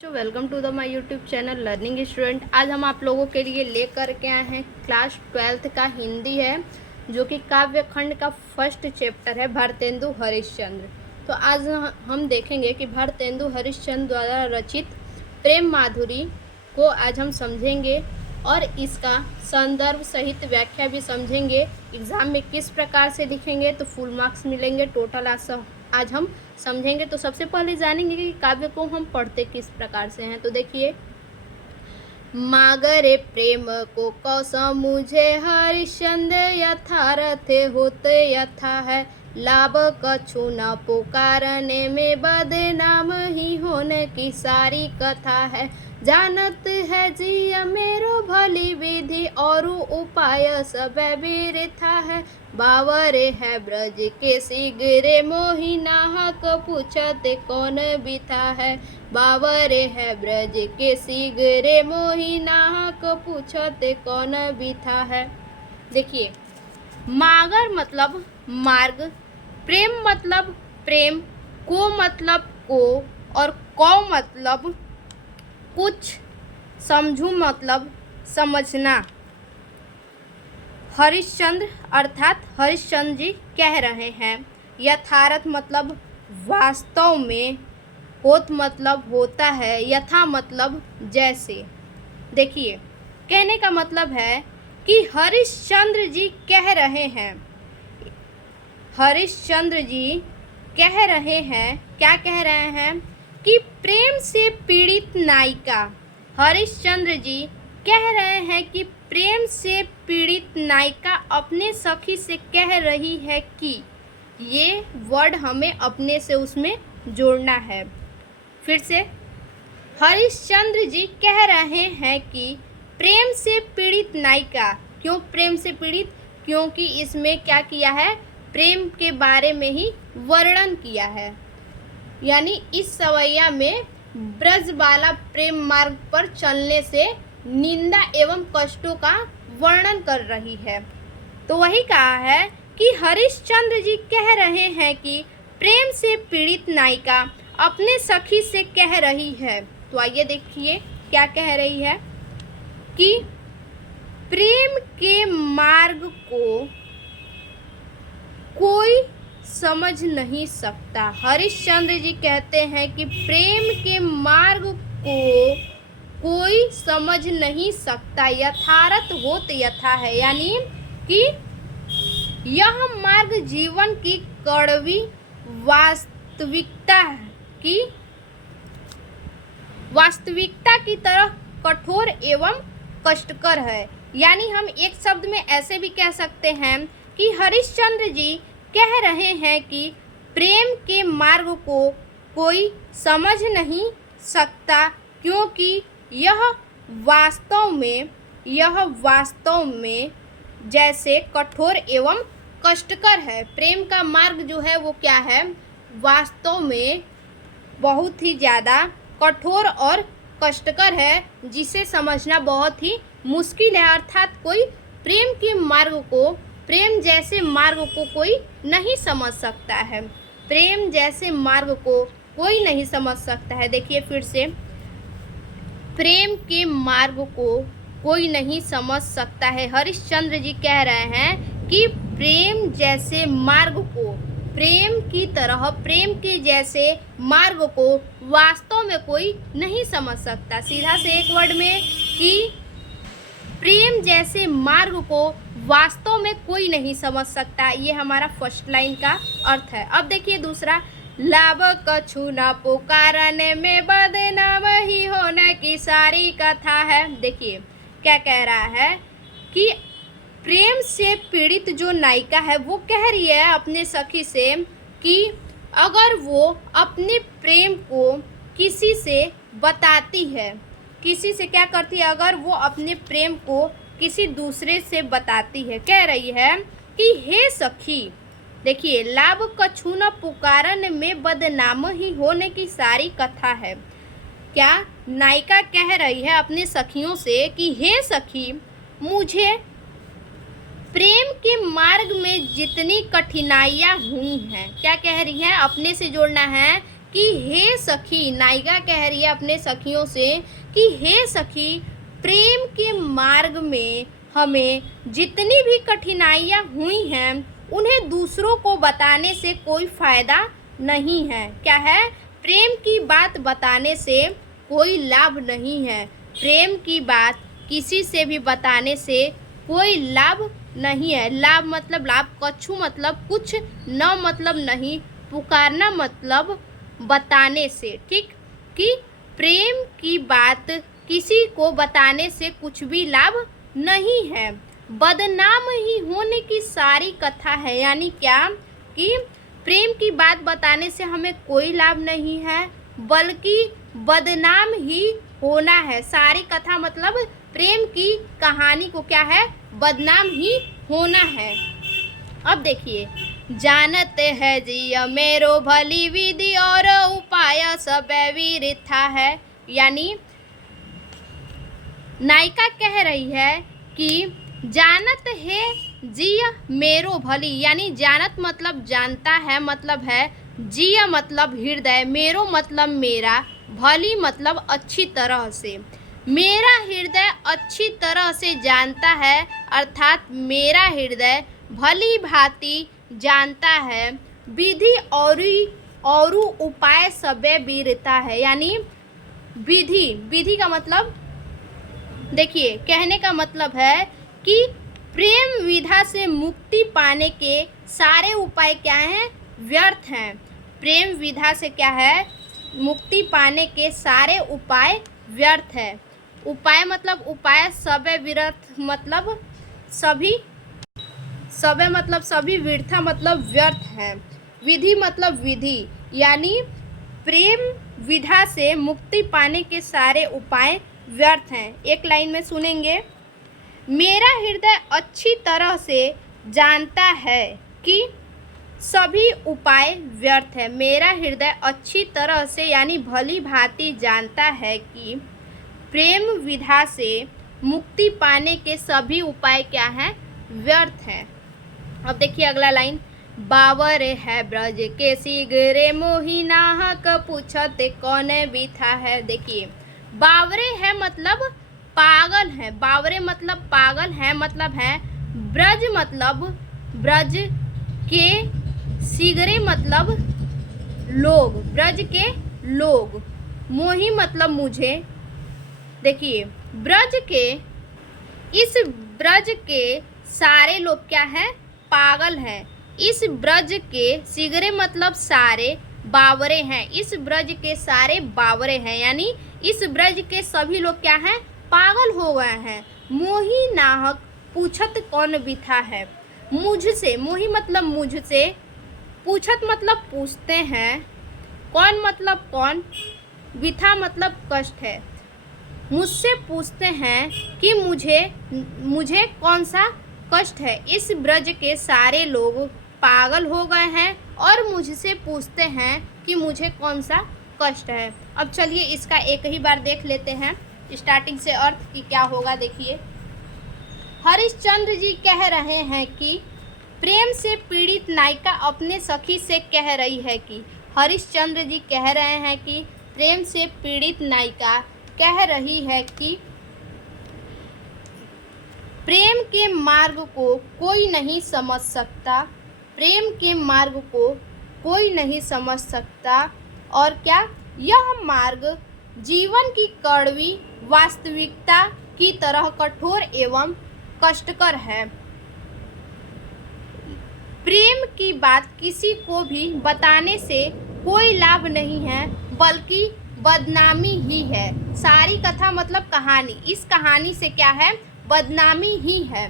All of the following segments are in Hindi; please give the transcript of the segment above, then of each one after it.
Welcome to the my YouTube channel learning student. आज हम आप लोगों के लिए लेकर के आए हैं क्लास 12th का हिंदी है, जो कि काव्य खंड का फर्स्ट चैप्टर है भारतेंदु हरिश्चंद्र। तो आज हम देखेंगे कि भारतेंदु हरिश्चंद्र द्वारा रचित प्रेम माधुरी को आज हम समझेंगे और इसका संदर्भ सहित व्याख्या भी समझेंगे। एग्ज़ाम में किस प्रकार से लिखेंगे तो फुल मार्क्स मिलेंगे। टोटल आज हम समझेंगे। तो सबसे पहले जानेंगे कि काव्य को हम पढ़ते किस प्रकार से हैं। तो देखिए, मागरे प्रेम को कौसम मुझे हरिश्चंद्र यथार्थ होते यथा है, लाभ कछु न पुकारने में बदनाम ही होने की सारी कथा है। जानत है जिय मेरो भली विधि और उपाय सब वृथा है, बावरे है ब्रज के शीघ्रे मोहि नाहक पूछते कौन बिथा है, बावरे है ब्रज के शीघ्रे मोहि नाहक पूछते कौन बिथा है। देखिए, मागर मतलब मार्ग, प्रेम मतलब प्रेम, को मतलब को और कौ मतलब कुछ, समझू मतलब समझना। हरिश्चंद्र अर्थात हरिश्चंद्र जी कह रहे हैं। यथार्थ मतलब वास्तव में, होत मतलब होता है, यथा मतलब जैसे। देखिए, कहने का मतलब है कि हरिश्चंद्र जी कह रहे हैं, हरिश्चंद्र जी कह रहे हैं, क्या कह रहे हैं कि प्रेम से पीड़ित नायिका, हरिश्चंद्र जी कह रहे हैं कि प्रेम से पीड़ित नायिका अपने सखी से कह रही है कि, ये वर्ड हमें अपने से उसमें जोड़ना है। फिर से, हरिश्चंद्र जी कह रहे हैं कि प्रेम से पीड़ित नायिका, क्यों प्रेम से पीड़ित, क्योंकि इसमें क्या किया है, प्रेम के बारे में ही वर्णन किया है। यानी इस सवैया में ब्रजबाला प्रेम मार्ग पर चलने से निंदा एवं कष्टों का वर्णन कर रही है। तो वही कहा है कि हरिश्चंद्र जी कह रहे हैं कि प्रेम से पीड़ित नायिका अपने सखी से कह रही है। तो आइए देखिए क्या कह रही है कि प्रेम के मार्ग को कोई समझ नहीं सकता। हरिश्चंद्र जी कहते हैं कि प्रेम के मार्ग को कोई समझ नहीं सकता, यथार्थ होत यथा है, यानी कि यह मार्ग जीवन की कड़वी वास्तविकता की तरह कठोर एवं कष्टकर है। यानी हम एक शब्द में ऐसे भी कह सकते हैं कि हरिश्चंद्र जी कह रहे हैं कि प्रेम के मार्ग को कोई समझ नहीं सकता, क्योंकि यह वास्तव में जैसे कठोर एवं कष्टकर है। प्रेम का मार्ग जो है वो क्या है, वास्तव में बहुत ही ज़्यादा कठोर और कष्टकर है, जिसे समझना बहुत ही मुश्किल है। अर्थात कोई प्रेम के मार्ग को, प्रेम जैसे मार्ग को कोई नहीं समझ सकता है, प्रेम जैसे मार्ग को कोई नहीं समझ सकता है। देखिए फिर से, प्रेम के मार्ग को कोई नहीं समझ सकता है। हरिश्चंद्र जी कह रहे हैं कि प्रेम जैसे मार्ग को, प्रेम की तरह, प्रेम के जैसे मार्ग को वास्तव में कोई नहीं समझ सकता। सीधा से एक वर्ड में कि प्रेम जैसे मार्ग को वास्तव में कोई नहीं समझ सकता, ये हमारा फर्स्ट लाइन का अर्थ है। अब देखिए दूसरा, लाभ कछु न पुकारने में बदनाम ही होने की सारी कथा है। देखिए क्या कह रहा है कि प्रेम से पीड़ित जो नायिका है वो कह रही है अपने सखी से कि अगर वो अपने प्रेम को किसी से बताती है, किसी से क्या करती है, अगर वो अपने प्रेम को किसी दूसरे से बताती है, कह रही है कि हे सखी, देखिए, लाभ कछु न पुकारन में बदनाम ही होने की सारी कथा है। क्या नायिका कह रही है अपने सखियों से कि हे सखी, मुझे प्रेम के मार्ग में जितनी कठिनाइयाँ हुई हैं, क्या कह रही है, अपने से जोड़ना है कि हे सखी, नायिका कह रही है अपने सखियों से कि हे सखी, प्रेम के मार्ग में हमें जितनी भी कठिनाइयाँ हुई हैं उन्हें दूसरों को बताने से कोई फ़ायदा नहीं है। क्या है? प्रेम की बात बताने से कोई लाभ नहीं है। प्रेम की बात किसी से भी बताने से कोई लाभ नहीं है। लाभ मतलब लाभ, कछु मतलब कुछ, न मतलब नहीं, पुकारना मतलब बताने से। ठीक, कि प्रेम की बात किसी को बताने से कुछ भी लाभ नहीं है। बदनाम ही होने की सारी कथा है। यानी क्या? कि प्रेम की बात बताने से हमें कोई लाभ नहीं है, बल्कि बदनाम ही होना है। सारी कथा मतलब प्रेम की कहानी को क्या है? बदनाम ही होना है। अब देखिए, जानते है जिय मेरो भली विधि और उपाय सब विरथा है। यानी नायिका कह रही है कि जानत है जिय मेरो भली, यानी जानत मतलब जानता है, मतलब है जिय मतलब हृदय, मेरो मतलब मेरा, भली मतलब अच्छी तरह से। मेरा हृदय अच्छी तरह से जानता है, अर्थात मेरा हृदय भली भांति जानता है। विधि और उपाय सबे वीरता है। यानी विधि का मतलब देखिए, कहने का मतलब है कि प्रेम विधा से मुक्ति पाने के सारे उपाय क्या हैं? व्यर्थ हैं। प्रेम विधा से क्या है? मुक्ति पाने के सारे उपाय व्यर्थ है। उपाय मतलब उपाय, सबे व्यर्थ मतलब सभी, सबे मतलब सभी, वृथा मतलब व्यर्थ है। विधि मतलब विधि, यानी प्रेम विधा से मुक्ति पाने के सारे उपाय व्यर्थ हैं। एक लाइन में सुनेंगे, मेरा हृदय अच्छी तरह से जानता है कि सभी उपाय व्यर्थ है। मेरा हृदय अच्छी तरह से यानी भली भांति जानता है कि प्रेम विधा से मुक्ति पाने के सभी उपाय क्या हैं? व्यर्थ हैं। अब देखिए अगला लाइन, बावर है ब्रज के शीघ्रे मोही नाहक पूछत कौन बिथा है। देखिए, बावरे है मतलब पागल है, बावरे मतलब पागल है, मतलब है ब्रज मतलब ब्रज के, शीघ्रे मतलब लोग, ब्रज के लोग, मोही मतलब मुझे। देखिए, ब्रज के, इस ब्रज के सारे लोग क्या हैं? पागल हैं। इस ब्रज के, शीघ्रे मतलब सारे, बावरे हैं, इस ब्रज के सारे बावरे हैं, यानी इस ब्रज के सभी लोग क्या हैं? पागल हो गए हैं। मोही नाहक पूछत कौन बिथा है। मुझसे, मोही मतलब मुझसे, पूछत मतलब पूछते हैं, कौन मतलब कौन, बिथा मतलब कष्ट है। मुझसे पूछते हैं कि मुझे कौन सा कष्ट है। इस ब्रज के सारे लोग पागल हो गए हैं और मुझसे पूछते हैं कि मुझे कौन सा कष्ट है। अब चलिए इसका एक ही बार देख लेते हैं स्टार्टिंग से अर्थ कि क्या होगा। देखिए, हरिश्चंद्र जी कह रहे हैं कि प्रेम से पीड़ित नायिका अपने सखी से कह रही है कि, हरिश्चंद्र जी कह रहे हैं कि प्रेम से पीड़ित नायिका कह रही है कि प्रेम के मार्ग को कोई नहीं समझ सकता, प्रेम के मार्ग को कोई नहीं समझ सकता, और क्या, यह मार्ग जीवन की कड़वी वास्तविकता की तरह कठोर एवं कष्टकर है। प्रेम की बात किसी को भी बताने से कोई लाभ नहीं है, बल्कि बदनामी ही है। सारी कथा मतलब कहानी, इस कहानी से क्या है? बदनामी ही है।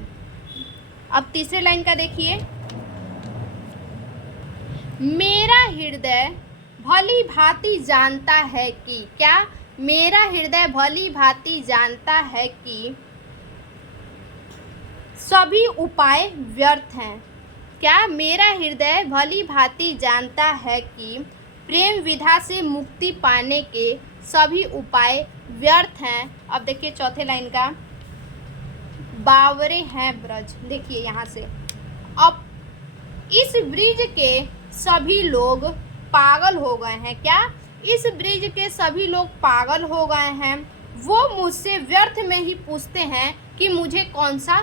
अब तीसरे लाइन का देखिए, मेरा हृदय भली भांति जानता है कि, क्या, मेरा हृदय भली भांति जानता है कि सभी उपाय व्यर्थ हैं। क्या, मेरा हृदय भली भांति जानता है कि प्रेम विधा से मुक्ति पाने के सभी उपाय व्यर्थ हैं। अब देखिए चौथे लाइन का, बावरे हैं ब्रज। देखिए यहाँ से, अब इस ब्रिज के सभी लोग पागल हो गए हैं। क्या? इस ब्रिज के सभी लोग पागल हो गए हैं। वो मुझसे व्यर्थ में ही पूछते हैं कि मुझे कौन सा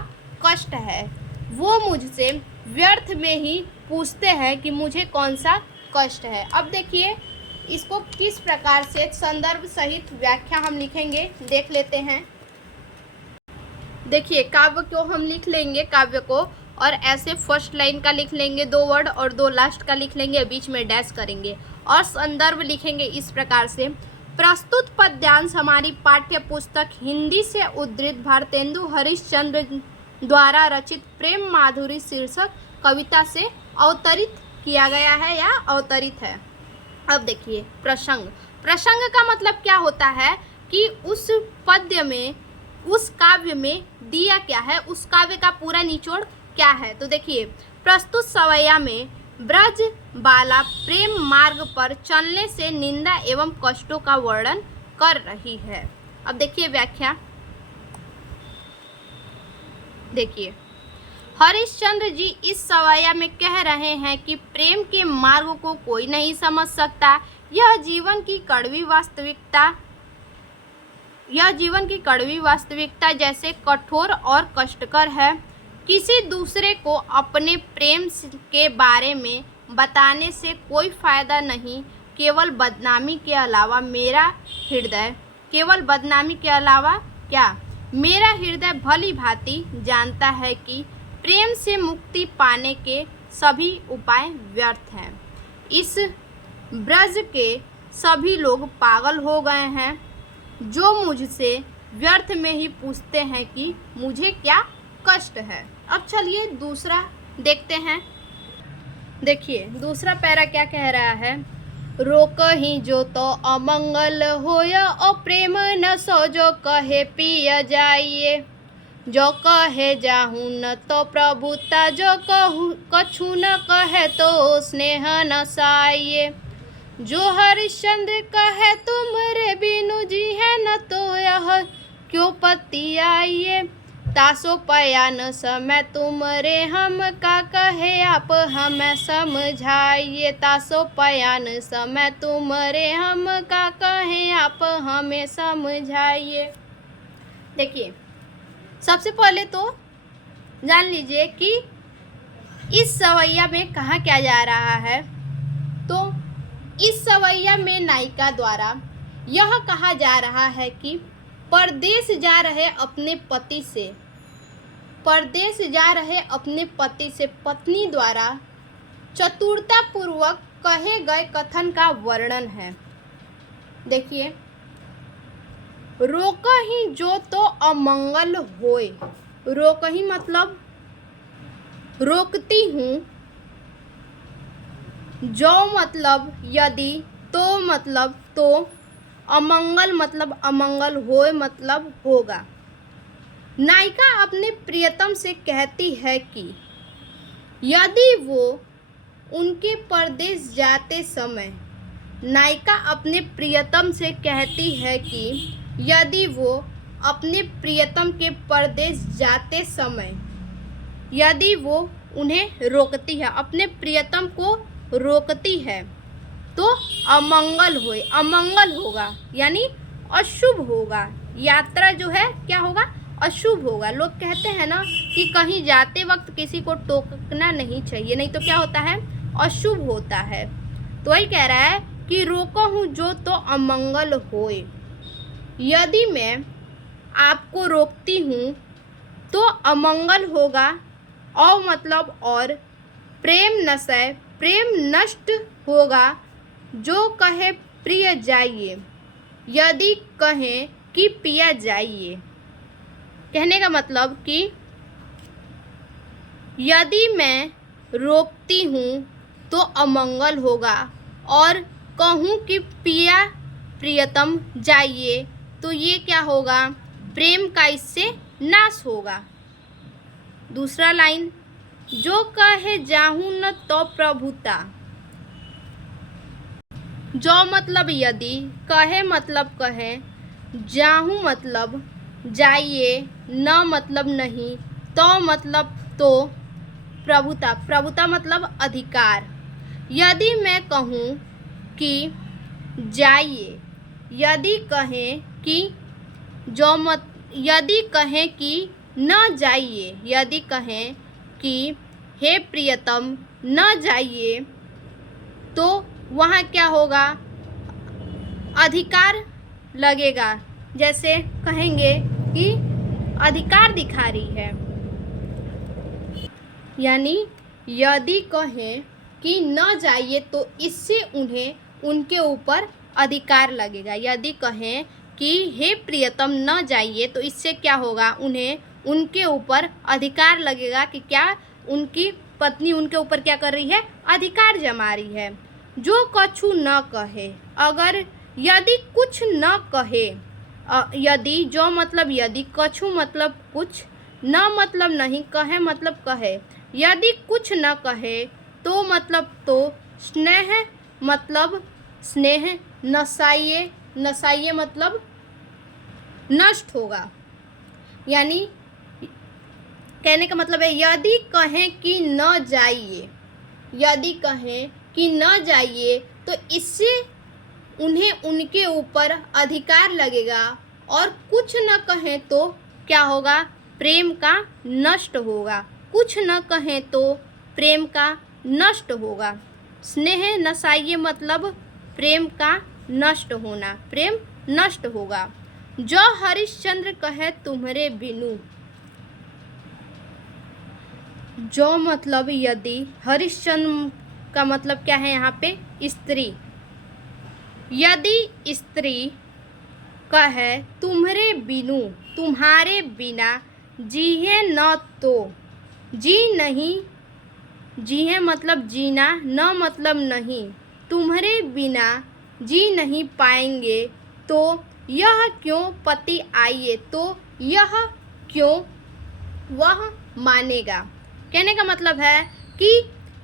कष्ट है। वो मुझसे व्यर्थ में ही पूछते हैं कि मुझे कौन सा कष्ट है। अब देखिए इसको किस प्रकार से संदर्भ सहित व्याख्या हम लिखेंगे, देख लेते हैं। देखिए काव्य को हम लिख लेंगे, काव्य को, और ऐसे फर्स्ट लाइन का लिख लेंगे 2 वर्ड और 2 लास्ट का लिख लेंगे, बीच में डैश करेंगे और संदर्भ लिखेंगे इस प्रकार से। प्रस्तुत पद्यांश हमारी पाठ्य पुस्तक हिंदी से उद्धृत भारतेंदु हरिश्चंद्र द्वारा रचित प्रेम माधुरी शीर्षक कविता से अवतरित किया गया है या अवतरित है। अब देखिए प्रसंग। प्रसंग का मतलब क्या होता है कि उस पद्य में, उस काव्य में दिया क्या है, उस काव्य का पूरा निचोड़ क्या है। तो देखिए प्रस्तुत सवैया में ब्रज बाला प्रेम मार्ग पर चलने से निंदा एवं कष्टों का वर्णन कर रही है। अब देखिए व्याख्या। देखिए हरिश्चंद्र जी इस सवैया में कह रहे हैं कि प्रेम के मार्ग को कोई नहीं समझ सकता। यह जीवन की कड़वी वास्तविकता जैसे कठोर और कष्टकर है। किसी दूसरे को अपने प्रेम के बारे में बताने से कोई फायदा नहीं। केवल बदनामी के अलावा मेरा हृदय भली भांति जानता है कि प्रेम से मुक्ति पाने के सभी उपाय व्यर्थ हैं। इस ब्रज के सभी लोग पागल हो गए हैं, जो मुझसे व्यर्थ में ही पूछते हैं कि मुझे क्या कष्ट है। अब चलिए दूसरा देखते हैं। देखिए दूसरा पैरा क्या कह रहा है। रोक ही जो तो अमंगल होय और प्रेम न सो जो कहे पिय जाइए। जो कहे जाहूँ न तो प्रभुता, जो कहूँ कछु न कहे तो स्नेह न साइए। जो हरिश्चंद्र कहे तुमरे बिनु जी है न तो यह क्यों पति आइए। तासो पयान समय तुमरे हम का कहे आप हमें समझाइए। तासो पयान समय तुमरे हम का कहे आप हमें समझाइए। देखिए सबसे पहले तो जान लीजिए कि इस सवैया में कहा क्या जा रहा है। तो इस सवैया में नायिका द्वारा यह कहा जा रहा है कि परदेश जा रहे अपने पति से पत्नी द्वारा चतुरतापूर्वक कहे गए कथन का वर्णन है। देखिए रोक ही जो तो अमंगल होए। रोक ही मतलब रोकती हूँ, जो मतलब यदि, तो मतलब तो, अमंगल मतलब अमंगल, होए मतलब होगा। नायिका अपने प्रियतम से कहती है कि यदि वो उनके परदेश जाते समय, नायिका अपने प्रियतम से कहती है कि यदि वो अपने प्रियतम के परदेश जाते समय, यदि वो उन्हें रोकती है, अपने प्रियतम को रोकती है, तो अमंगल होगा यानी अशुभ होगा। यात्रा जो है क्या होगा, अशुभ होगा। लोग कहते हैं ना कि कहीं जाते वक्त किसी को टोकना नहीं चाहिए, नहीं तो क्या होता है, अशुभ होता है। तो वही कह रहा है कि रोको हूँ जो तो अमंगल होए। यदि मैं आपको रोकती हूँ तो अमंगल होगा, और मतलब और प्रेम नशय, प्रेम नष्ट होगा। जो कहे प्रिय जाइए, यदि कहें कि पिया जाइए। कहने का मतलब कि यदि मैं रोकती हूँ तो अमंगल होगा, और कहूँ कि पिया प्रियतम जाइए, तो ये क्या होगा, प्रेम का इससे नाश होगा। दूसरा लाइन, जो कहे जाहूँ न तो प्रभुता। जो मतलब यदि, कहे मतलब कहे, जाहूँ मतलब जाइए, न मतलब नहीं, तो मतलब तो, प्रभुता मतलब अधिकार। यदि मैं कहूँ कि जाइए। यदि कहें कि यदि कहें कि न जाइए, यदि कहें कि हे प्रियतम न जाइए, तो वहाँ क्या होगा, अधिकार लगेगा। जैसे कहेंगे कि अधिकार दिखा रही है, यानी यदि कहें कि न जाइए तो इससे उन्हें उनके ऊपर अधिकार लगेगा। यदि कहें कि हे प्रियतम न जाइए तो इससे क्या होगा, उन्हें उनके ऊपर अधिकार लगेगा कि क्या उनकी पत्नी उनके ऊपर क्या कर रही है, अधिकार जमा रही है। जो कछु न कहे, अगर यदि कुछ न कहे, यदि जो मतलब यदि, कछु मतलब कुछ, न मतलब नहीं, कहे मतलब कहे। यदि कुछ न कहे तो मतलब तो स्नेह मतलब स्नेह, नसाइए, नसाइए मतलब नष्ट होगा। यानी कहने का मतलब है यदि कहें कि न जाइए, यदि कहें कि न जाइए तो इससे उन्हें उनके ऊपर अधिकार लगेगा, और कुछ न कहें तो क्या होगा, प्रेम का नष्ट होगा। कुछ न कहें तो प्रेम का नष्ट होगा। स्नेह नसाइए मतलब प्रेम का नष्ट होना, प्रेम नष्ट होगा। जो हरिश्चंद्र कहे तुम्हारे बिनु, जो मतलब यदि, हरिश्चंद्र का मतलब क्या है यहाँ पे, स्त्री। यदि स्त्री कहे तुम्हारे बिनु, तुम्हारे बिना, जिए न तो, जी नहीं, जिए मतलब जीना, न मतलब नहीं, तुम्हारे बिना जी नहीं पाएंगे, तो यह क्यों पति आइए, तो यह क्यों वह मानेगा। कहने का मतलब है कि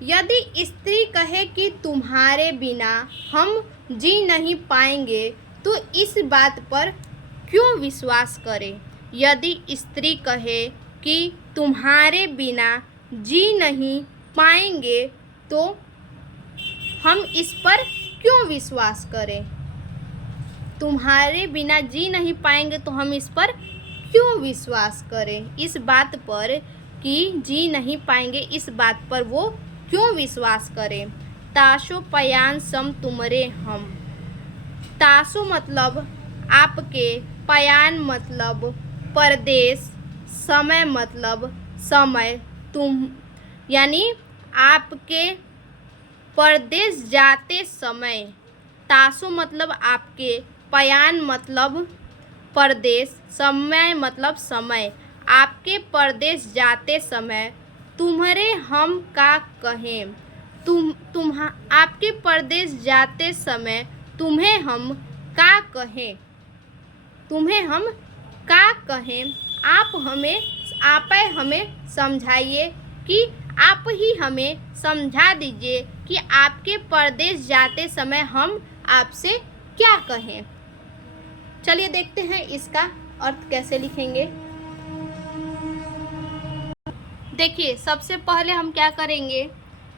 यदि स्त्री कहे कि तुम्हारे बिना हम जी नहीं पाएंगे, तो इस बात पर क्यों विश्वास करें। यदि स्त्री कहे कि तुम्हारे बिना जी नहीं पाएंगे, तो हम इस पर क्यों विश्वास करें। तुम्हारे बिना जी नहीं पाएंगे तो हम इस पर क्यों विश्वास करें। इस बात पर कि जी नहीं पाएंगे, इस बात पर वो क्यों विश्वास करें। ताशो पयान सम तुमरे हम, ताशो मतलब आपके, पयान मतलब परदेश, समय मतलब समय, तुम यानी आपके परदेश जाते समय, ताशो मतलब आपके, पयान मतलब परदेश, समय मतलब समय, आपके परदेश जाते समय तुम्हारे हम का कहें, आपके परदेश जाते समय तुम्हें हम का कहें, तुम्हें हम का कहें। आप हमें समझाइए, कि आप ही हमें समझा दीजिए कि आपके परदेश जाते समय हम आपसे क्या कहें। चलिए देखते हैं इसका अर्थ कैसे लिखेंगे। देखिए, सबसे पहले हम क्या करेंगे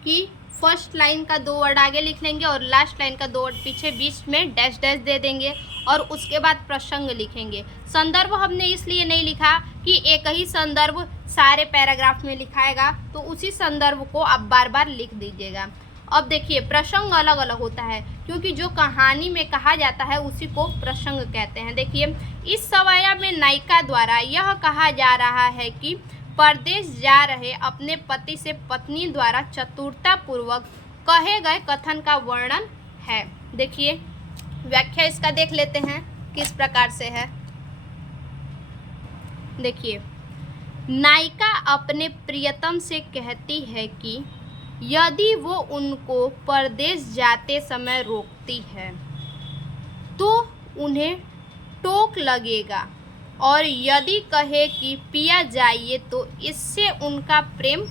कि फर्स्ट लाइन का 2 वर्ड आगे लिख लेंगे और लास्ट लाइन का 2 वर्ड पीछे, बीच में डैश डैश दे देंगे, और उसके बाद प्रसंग लिखेंगे। संदर्भ हमने इसलिए नहीं लिखा कि एक ही संदर्भ सारे पैराग्राफ में लिखाएगा, तो उसी संदर्भ को आप बार बार लिख दीजिएगा। अब देखिए, प्रसंग अलग अलग होता है, क्योंकि जो कहानी में कहा जाता है उसी को प्रसंग कहते हैं। देखिए, इस सवाया में नायिका द्वारा यह कहा जा रहा है कि परदेश जा रहे अपने पति से पत्नी द्वारा चतुरता पूर्वक कहे गए कथन का वर्णन है। देखिए, व्याख्या इसका देख लेते हैं किस प्रकार से है। देखिए, नायिका अपने प्रियतम से कहती है कि यदि वो उनको परदेश जाते समय रोकती है तो उन्हें टोक लगेगा, और यदि कहे कि पिया जाइए तो इससे उनका प्रेम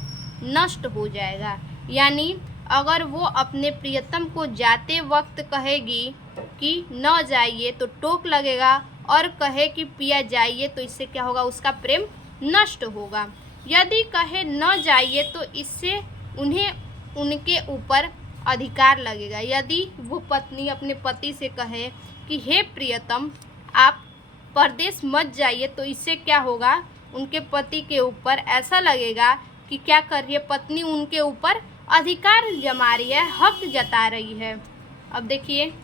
नष्ट हो जाएगा। यानी अगर वो अपने प्रियतम को जाते वक्त कहेगी कि न जाइए तो टोक लगेगा, और कहे कि पिया जाइए तो इससे क्या होगा, उसका प्रेम नष्ट होगा। यदि कहे न जाइए तो इससे उन्हें उनके ऊपर अधिकार लगेगा। यदि वो पत्नी अपने पति से कहे कि हे प्रियतम आप परदेश मत जाइए, तो इससे क्या होगा, उनके पति के ऊपर ऐसा लगेगा कि क्या कर रही है पत्नी, उनके ऊपर अधिकार जमा रही है, हक जता रही है। अब देखिए,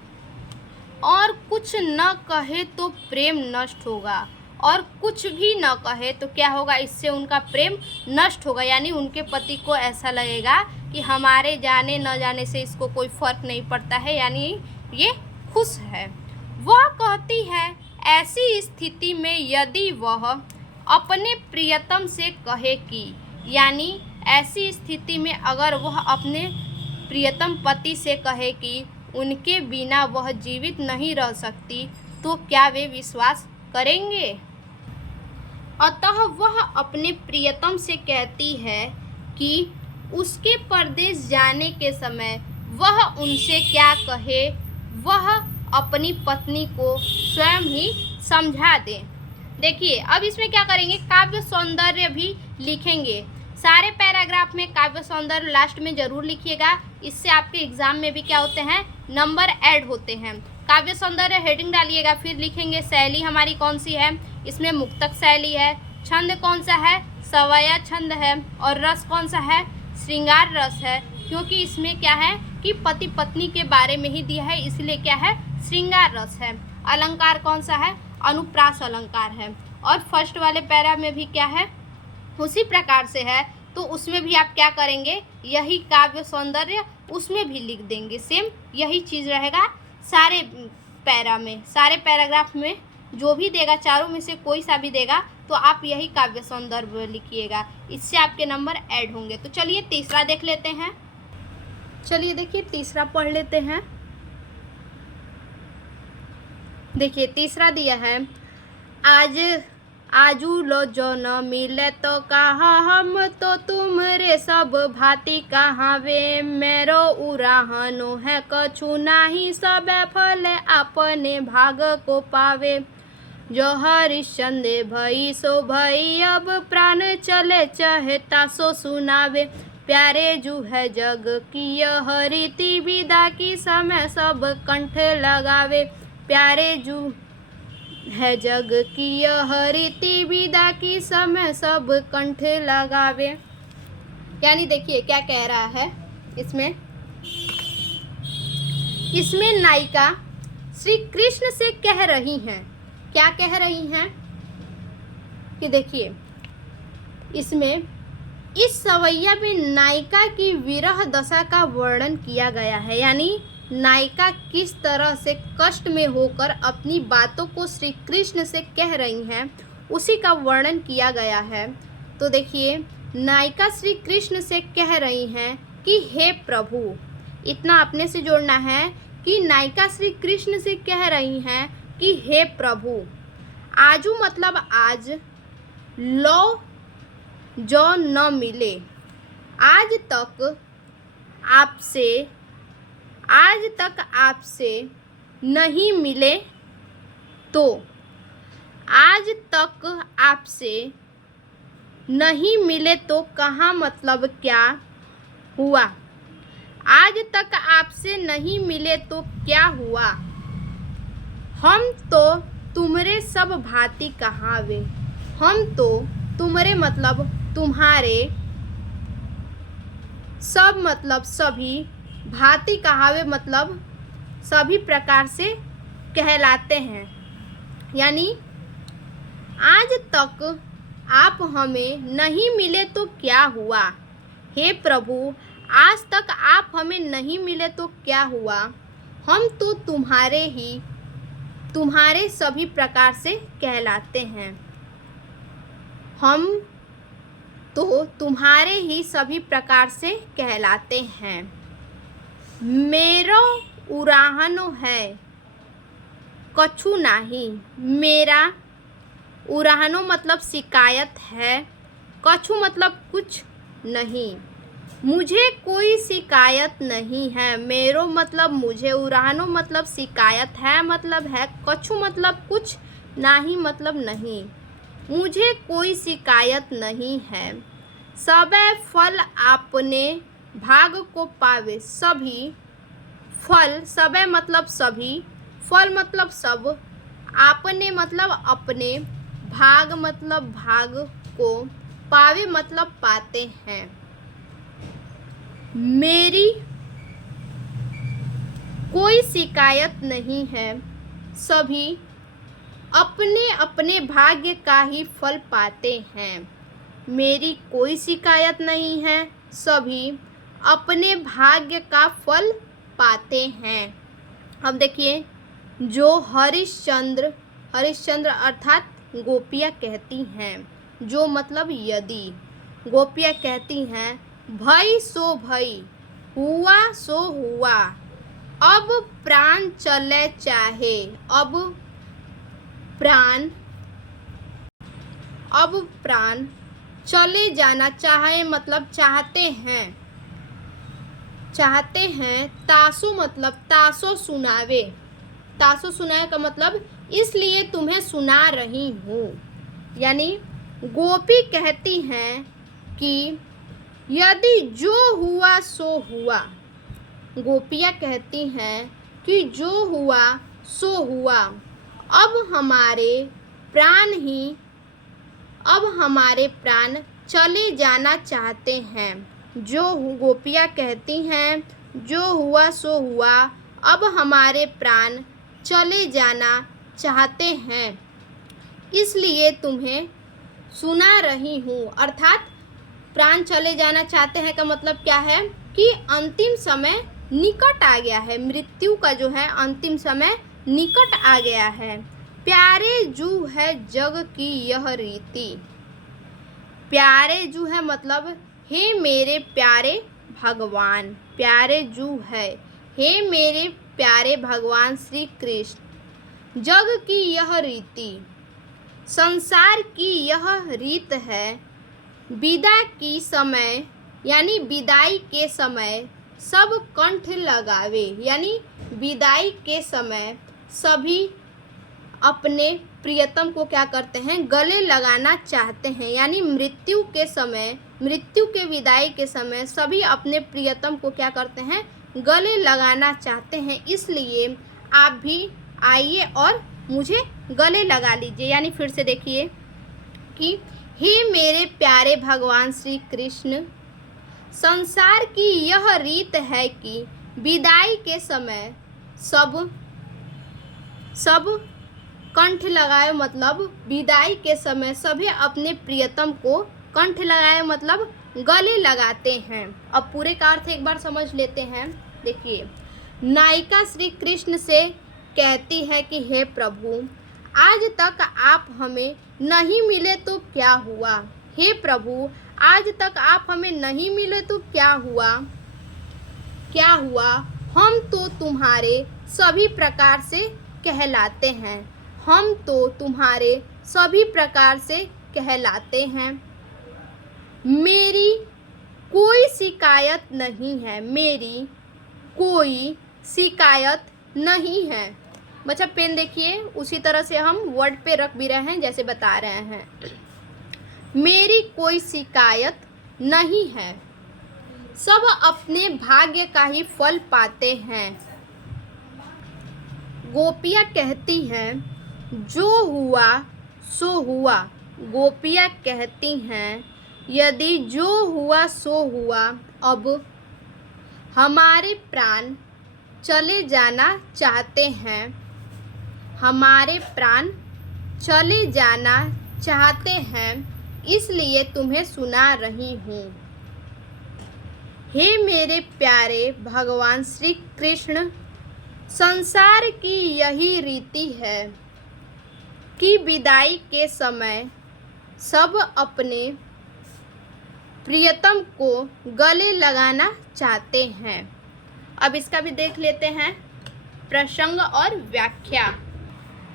और कुछ न कहे तो प्रेम नष्ट होगा, और कुछ भी न कहे तो क्या होगा, इससे उनका प्रेम नष्ट होगा। यानी उनके पति को ऐसा लगेगा कि हमारे जाने न जाने से इसको कोई फर्क नहीं पड़ता है, यानी ये खुश है। वह कहती है ऐसी स्थिति में यदि वह अपने प्रियतम से कहे कि, यानी ऐसी स्थिति में अगर वह अपने प्रियतम पति से कहे कि उनके बिना वह जीवित नहीं रह सकती, तो क्या वे विश्वास करेंगे? अतः वह अपने प्रियतम से कहती है कि उसके परदेश जाने के समय वह उनसे क्या कहे, वह अपनी पत्नी को स्वयं ही समझा दे। देखिए, अब इसमें क्या करेंगे, काव्य सौंदर्य भी लिखेंगे। सारे पैराग्राफ में काव्य सौंदर्य लास्ट में जरूर लिखिएगा, इससे आपके एग्जाम में भी क्या होते हैं, नंबर ऐड होते हैं। काव्य सौंदर्य हेडिंग डालिएगा, फिर लिखेंगे शैली हमारी कौन सी है, इसमें मुक्तक शैली है। छंद कौन सा है, सवया छंद है। और रस कौन सा है, श्रृंगार रस है, क्योंकि इसमें क्या है कि पति पत्नी के बारे में ही दिया है, इसलिए क्या है, श्रृंगार रस है। अलंकार कौन सा है, अनुप्रास अलंकार है। और फर्स्ट वाले पैरा में भी क्या है, उसी प्रकार से है, तो उसमें भी आप क्या करेंगे, यही काव्य सौंदर्य उसमें भी लिख देंगे। सेम यही चीज़ रहेगा सारे पैरा में, सारे पैराग्राफ में जो भी देगा, चारों में से कोई सा भी देगा, तो आप यही काव्य सौंदर्य लिखिएगा, इससे आपके नंबर ऐड होंगे। तो चलिए तीसरा देख लेते हैं। चलिए देखिए, तीसरा पढ़ लेते हैं। देखिए तीसरा दिया है, आजू लो जो न मिले तो कहा हम तो तुमरे सब भांति कहाँ वे, मेरो उराहनो है कछु नाही, सब फल अपने भाग को पावे। जो हरिश्चंद्र भई सो भई, अब प्राण चले चहता सो सुनावे। प्यारे जू है जग की यह रीति, विदा की समय सब कंठ लगावे। प्यारे जू है जग की यह रीति, विदा की समय सब कंठ लगावे। यानी देखिए क्या कह रहा है इसमें नायिका श्री कृष्ण से कह रही हैं, क्या कह रही हैं कि देखिए, इसमें इस सवैया में नायिका की विरह दशा का वर्णन किया गया है। यानी नायिका किस तरह से कष्ट में होकर अपनी बातों को श्री कृष्ण से कह रही हैं, उसी का वर्णन किया गया है। तो देखिए, नायिका श्री कृष्ण से कह रही हैं कि हे प्रभु, इतना अपने से जोड़ना है कि नायिका श्री कृष्ण से कह रही हैं कि हे प्रभु, आजू मतलब आज, लो जो न मिले, आज तक आपसे नहीं मिले तो, आज तक आपसे नहीं मिले तो कहाँ मतलब क्या हुआ, आज तक आपसे नहीं मिले तो क्या हुआ। हम तो तुमरे सब भांति कहाँ वे, हम तो तुमरे मतलब तुम्हारे, सब मतलब सभी, भांति कहावे मतलब सभी प्रकार से कहलाते हैं। यानी आज तक आप हमें नहीं मिले तो क्या हुआ, हे प्रभु आज तक आप हमें नहीं मिले तो क्या हुआ, हम तो तुम्हारे सभी प्रकार से कहलाते हैं, हम तो तुम्हारे ही सभी प्रकार से कहलाते हैं। मेरो उराहनो है कछु नाही, मेरा उराहनो मतलब शिकायत है, कछु मतलब कुछ नहीं, मुझे कोई शिकायत नहीं है। मेरो मतलब मुझे, उराहनो मतलब शिकायत है मतलब है, कछु मतलब कुछ, नाही मतलब नहीं, मुझे कोई शिकायत नहीं है। सब फल आपने भाग को पावे सभी, फल सबे मतलब सभी, फल मतलब सब, आपने मतलब अपने, भाग मतलब भाग को, पावे मतलब पाते हैं। मेरी कोई शिकायत नहीं है, सभी अपने अपने भाग्य का ही फल पाते हैं। मेरी कोई शिकायत नहीं है, सभी अपने भाग्य का फल पाते हैं। अब देखिए, जो हरिश्चंद्र, हरिश्चंद्र अर्थात गोपियाँ कहती हैं, जो मतलब यदि, गोपियाँ कहती हैं भई सो भई, हुआ सो हुआ, अब प्राण चले चाहे, अब प्राण, अब प्राण चले जाना चाहे मतलब चाहते हैं, चाहते हैं। तासो मतलब तासो सुनावे, तासो सुनाए का मतलब इसलिए तुम्हें सुना रही हूँ। यानी गोपी कहती हैं कि यदि जो हुआ सो हुआ, गोपियाँ कहती हैं कि जो हुआ सो हुआ, अब हमारे प्राण ही, अब हमारे प्राण चले जाना चाहते हैं। जो गोपियाँ कहती हैं जो हुआ सो हुआ, अब हमारे प्राण चले जाना चाहते हैं, इसलिए तुम्हें सुना रही हूँ। अर्थात प्राण चले जाना चाहते हैं का मतलब क्या है कि अंतिम समय निकट आ गया है, मृत्यु का जो है अंतिम समय निकट आ गया है। प्यारे जू है जग की यह रीति, प्यारे जू है मतलब हे मेरे प्यारे भगवान, प्यारे जू है हे मेरे प्यारे भगवान श्री कृष्ण। जग की यह रीति, संसार की यह रीत है, विदा की समय यानी विदाई के समय सब कंठ लगावे, यानी विदाई के समय सभी अपने प्रियतम को क्या करते हैं, गले लगाना चाहते हैं। यानी मृत्यु के समय, मृत्यु के विदाई के समय सभी अपने प्रियतम को क्या करते हैं, गले लगाना चाहते हैं। इसलिए आप भी आइए और मुझे गले लगा लीजिए। यानी फिर से देखिए कि हे मेरे प्यारे भगवान श्री कृष्ण, संसार की यह रीत है कि विदाई के समय सब कंठ लगाए, मतलब विदाई के समय सभी अपने प्रियतम को कंठ लगाए मतलब गले लगाते हैं। अब पूरे का अर्थ एक बार समझ लेते हैं। देखिए, नायिका श्री कृष्ण से कहती है कि हे प्रभु, आज तक आप हमें नहीं मिले तो क्या हुआ, हे प्रभु आज तक आप हमें नहीं मिले तो क्या हुआ, क्या हुआ, हम तो तुम्हारे सभी प्रकार से कहलाते हैं, हम तो तुम्हारे सभी प्रकार से कहलाते हैं। मेरी कोई शिकायत नहीं है, मेरी कोई शिकायत नहीं है। बच्चा पेन देखिए, उसी तरह से हम वर्ड पे रख भी रहे हैं जैसे बता रहे हैं। मेरी कोई शिकायत नहीं है, सब अपने भाग्य का ही फल पाते हैं। गोपियाँ कहती हैं जो हुआ सो हुआ, गोपियाँ कहती हैं यदि जो हुआ सो हुआ, अब हमारे प्राण चले जाना चाहते हैं, हमारे प्राण चले जाना चाहते हैं, इसलिए तुम्हें सुना रही हूँ। हे मेरे प्यारे भगवान श्री कृष्ण, संसार की यही रीति है कि विदाई के समय सब अपने प्रियतम को गले लगाना चाहते हैं। अब इसका भी देख लेते हैं प्रसंग और व्याख्या।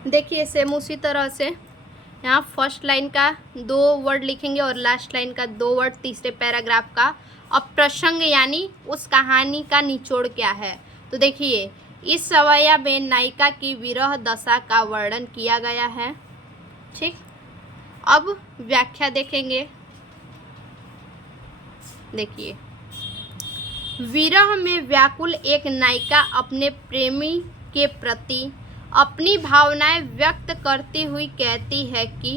देखिए सेम उसी तरह से यहाँ फर्स्ट लाइन का 2 वर्ड लिखेंगे और लास्ट लाइन का 2 वर्ड तीसरे पैराग्राफ का। अब प्रसंग यानी उस कहानी का निचोड़ क्या है, तो देखिए इस सवैया में नायिका की विरह दशा का वर्णन किया गया है। ठीक, अब व्याख्या देखेंगे। देखिए, विरह में व्याकुल एक नायिका अपने प्रेमी के प्रति अपनी भावनाएं व्यक्त करती हुई कहती है कि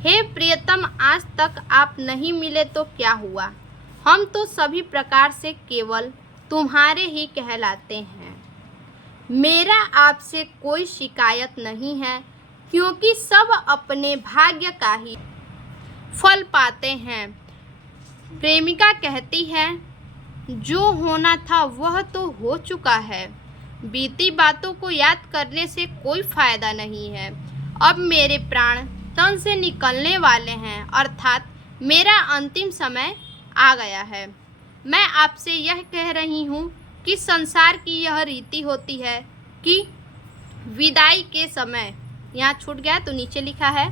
हे प्रियतम, आज तक आप नहीं मिले तो क्या हुआ, हम तो सभी प्रकार से केवल तुम्हारे ही कहलाते हैं। मेरा आपसे कोई शिकायत नहीं है, क्योंकि सब अपने भाग्य का ही फल पाते हैं। प्रेमिका कहती है, जो होना था वह तो हो चुका है, बीती बातों को याद करने से कोई फायदा नहीं है। अब मेरे प्राण तन से निकलने वाले हैं, अर्थात मेरा अंतिम समय आ गया है। मैं आपसे यह कह रही हूँ कि संसार की यह रीति होती है कि विदाई के समय, यहाँ छूट गया तो नीचे लिखा है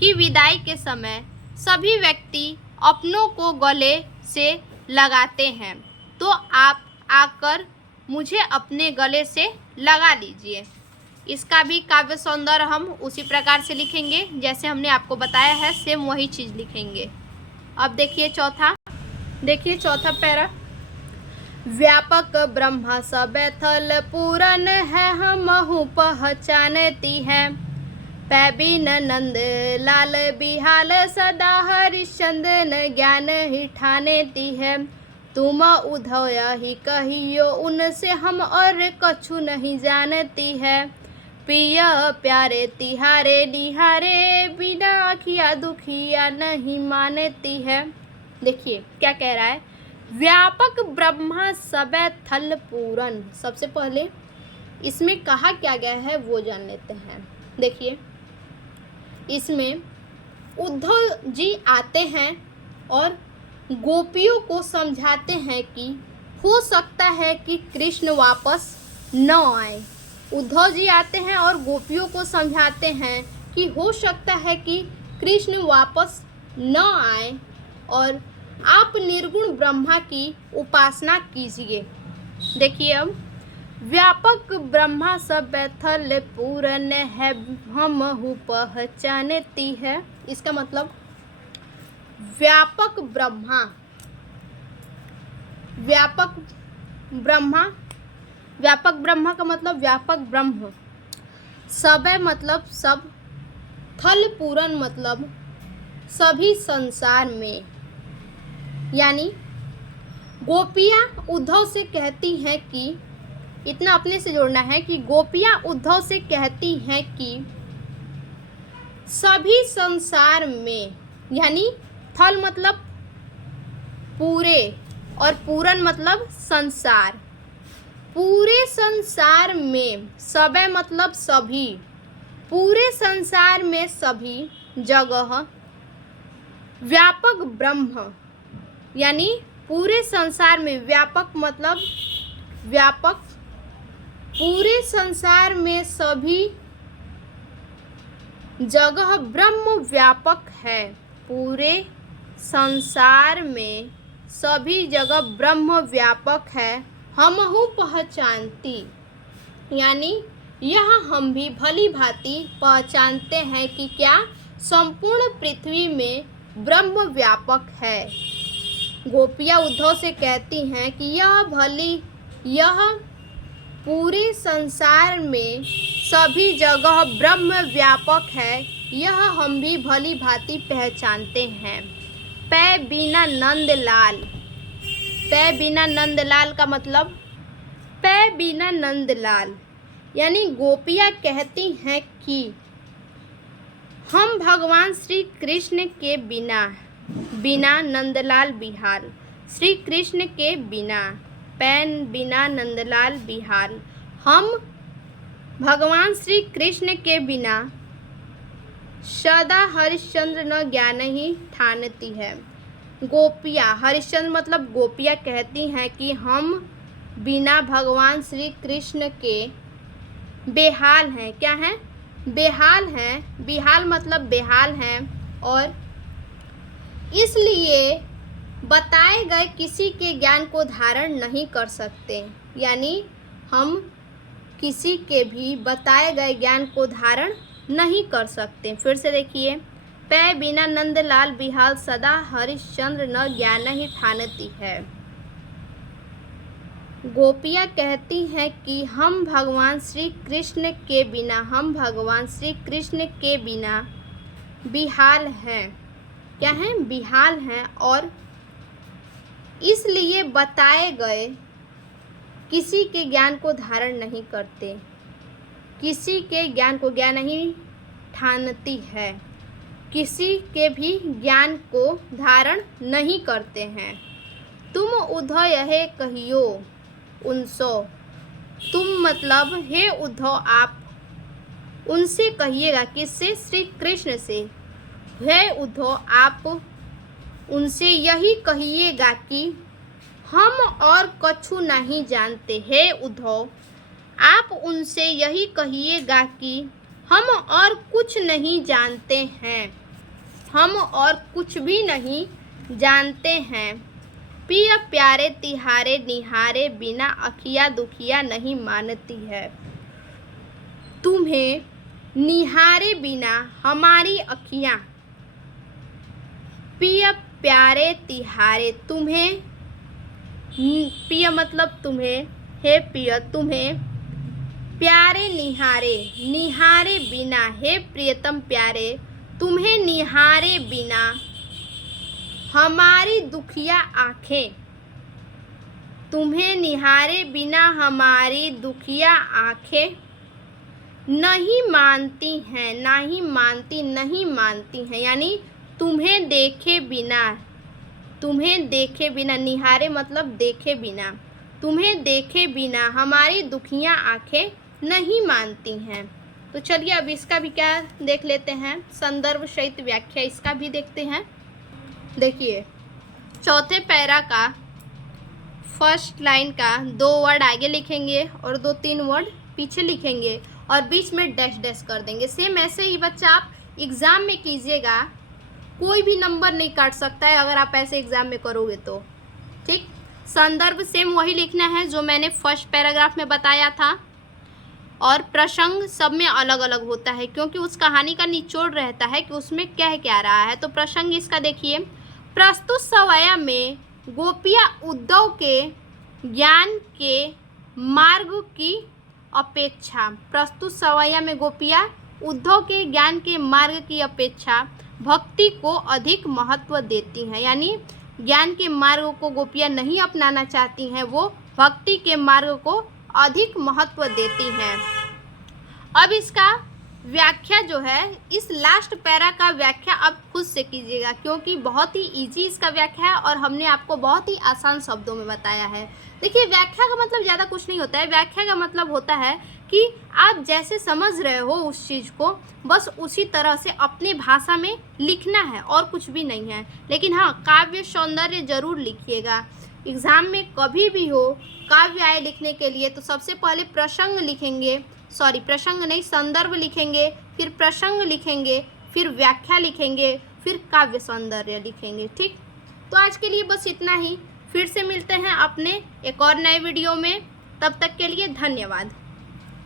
कि विदाई के समय सभी व्यक्ति अपनों को गले से लगाते हैं, तो आप आकर मुझे अपने गले से लगा लीजिए। इसका भी काव्य सौंदर्य हम उसी प्रकार से लिखेंगे जैसे हमने आपको बताया है, सेम वही चीज़ लिखेंगे। अब देखिए चौथा पैरा। व्यापक ब्रह्म सब थल पूरन है, हमहु पहचानती है। पैबीन नंद लाल बिहाल सदा हरिश्चंद्र ज्ञान ही ठानेती है। तुम उधय ही कहियो उनसे, हम और कछु नहीं जानती है। पिया प्यारे तिहारे निहारे, बिना अखिया दुखिया नहीं मानती है। देखिए क्या कह रहा है, व्यापक ब्रह्मा सबे थल पूरन। सबसे पहले इसमें कहा क्या गया है वो जान लेते हैं। देखिए इसमें उद्धव जी आते हैं और गोपियों को समझाते हैं कि हो सकता है कि कृष्ण वापस न आए। उद्धव जी आते हैं और गोपियों को समझाते हैं कि हो सकता है कि कृष्ण वापस न आए और आप निर्गुण ब्रह्मा की उपासना कीजिए। देखिए अब, व्यापक ब्रह्मा सब थल पूरन है, हमहु पहचानती है। इसका मतलब व्यापक ब्रह्मा का मतलब व्यापक ब्रह्म, सब मतलब सब, थल पूरन मतलब सभी संसार में। यानी गोपियाँ उद्धव से कहती हैं कि, इतना अपने से जोड़ना है कि गोपियाँ उद्धव से कहती हैं कि सभी संसार में, यानी थल मतलब पूरे और पूरन मतलब संसार, पूरे संसार में, सबे मतलब सभी, पूरे संसार में सभी जगह व्यापक ब्रह्म, यानी पूरे संसार में, व्यापक मतलब व्यापक, पूरे संसार में सभी जगह ब्रह्म व्यापक है। पूरे संसार में सभी जगह ब्रह्म व्यापक है, हमहु पहचानती, यानी यह हम भी भली भांति पहचानते हैं कि क्या संपूर्ण पृथ्वी में ब्रह्म व्यापक है। गोपियाँ उद्धव से कहती हैं कि यह पूरे संसार में सभी जगह ब्रह्म व्यापक है, यह हम भी भली भांति पहचानते हैं। पै बिना नंदलाल, पै बिना नंदलाल का मतलब, पै बिना नंदलाल यानी गोपियाँ कहती हैं कि हम भगवान श्री कृष्ण के बिना नंदलाल बिहार, श्री कृष्ण के बिना, पैन बिना नंदलाल बिहार, हम भगवान श्री कृष्ण के बिना सदा हरिश्चंद्र न ज्ञान ही ठानती है। गोपियाँ, हरिश्चंद्र मतलब गोपियाँ कहती हैं कि हम बिना भगवान श्री कृष्ण के बेहाल हैं। क्या हैं? बेहाल हैं। बिहाल मतलब बेहाल हैं, और इसलिए बताए गए किसी के ज्ञान को धारण नहीं कर सकते। यानी हम किसी के भी बताए गए ज्ञान को धारण नहीं कर सकते। फिर से देखिए, पै बिना नंदलाल बिहाल, सदा हरिश्चंद्र न ज्ञान ही ठानती है। गोपियाँ कहती हैं कि हम भगवान श्री कृष्ण के बिना बेहाल हैं। क्या हैं? बेहाल हैं, और इसलिए बताए गए किसी के ज्ञान को धारण नहीं करते, किसी के ज्ञान को ज्ञान नहीं ठानती है, किसी के भी ज्ञान को धारण नहीं करते हैं। तुम उद्धव यह कहियो उनसो, तुम मतलब हे उद्धव आप उनसे कहिएगा। किससे? श्री कृष्ण से। हे उद्धव आप उनसे यही कहिएगा कि हम और कछु नहीं जानते। हे उद्धव आप उनसे यही कहिएगा कि हम और कुछ नहीं जानते हैं, हम और कुछ भी नहीं जानते हैं। प्रिय प्यारे तिहारे निहारे बिना अखियाँ दुखिया नहीं मानती है। तुम्हें निहारे बिना हमारी अखियाँ, प्रिय प्यारे तिहारे, तुम्हें, प्रिय मतलब तुम्हें, हे प्रिय तुम्हें, प्यारे निहारे, निहारे बिना, हे प्रियतम प्यारे, तुम्हें निहारे बिना हमारी दुखिया आँखें, तुम्हें निहारे बिना हमारी दुखिया आँखें नहीं मानती हैं, नहीं मानती, नहीं मानती हैं। यानी तुम्हें देखे बिना, तुम्हें देखे बिना, निहारे मतलब देखे बिना, तुम्हें देखे बिना हमारी दुखियाँ आँखें नहीं मानती हैं। तो चलिए अब इसका भी क्या देख लेते हैं, संदर्भ सहित व्याख्या इसका भी देखते हैं। देखिए चौथे पैरा का फर्स्ट लाइन का 2 वर्ड आगे लिखेंगे और 2-3 वर्ड पीछे लिखेंगे और बीच में डैश डैश कर देंगे। सेम ऐसे ही बच्चा आप एग्ज़ाम में कीजिएगा, कोई भी नंबर नहीं काट सकता है अगर आप ऐसे एग्ज़ाम में करोगे तो। ठीक, संदर्भ सेम वही लिखना है जो मैंने फर्स्ट पैराग्राफ में बताया था, और प्रसंग सब में अलग अलग होता है क्योंकि उस कहानी का निचोड़ रहता है कि उसमें कह क्या रहा है। तो प्रसंग इसका देखिए, प्रस्तुत सवया में गोपियाँ उद्धव के ज्ञान के मार्ग की अपेक्षा, प्रस्तुत सवया में गोपियाँ उद्धव के ज्ञान के मार्ग की अपेक्षा भक्ति को अधिक महत्व देती हैं। यानी ज्ञान के मार्ग को गोपियाँ नहीं अपनाना चाहती हैं, वो भक्ति के मार्ग को अधिक महत्व देती हैं। अब इसका व्याख्या जो है, इस लास्ट पैरा का व्याख्या आप खुद से कीजिएगा क्योंकि बहुत ही इजी इसका व्याख्या है और हमने आपको बहुत ही आसान शब्दों में बताया है। देखिए व्याख्या का मतलब ज़्यादा कुछ नहीं होता है, व्याख्या का मतलब होता है कि आप जैसे समझ रहे हो उस चीज़ को बस उसी तरह से अपनी भाषा में लिखना है और कुछ भी नहीं है। लेकिन हाँ, काव्य सौंदर्य जरूर लिखिएगा। एग्ज़ाम में कभी भी हो काव्य आए लिखने के लिए तो सबसे पहले प्रसंग लिखेंगे, सॉरी प्रसंग नहीं संदर्भ लिखेंगे, फिर प्रसंग लिखेंगे, फिर व्याख्या लिखेंगे, फिर काव्य सौंदर्य लिखेंगे। ठीक, तो आज के लिए बस इतना ही। फिर से मिलते हैं अपने एक और नए वीडियो में, तब तक के लिए धन्यवाद।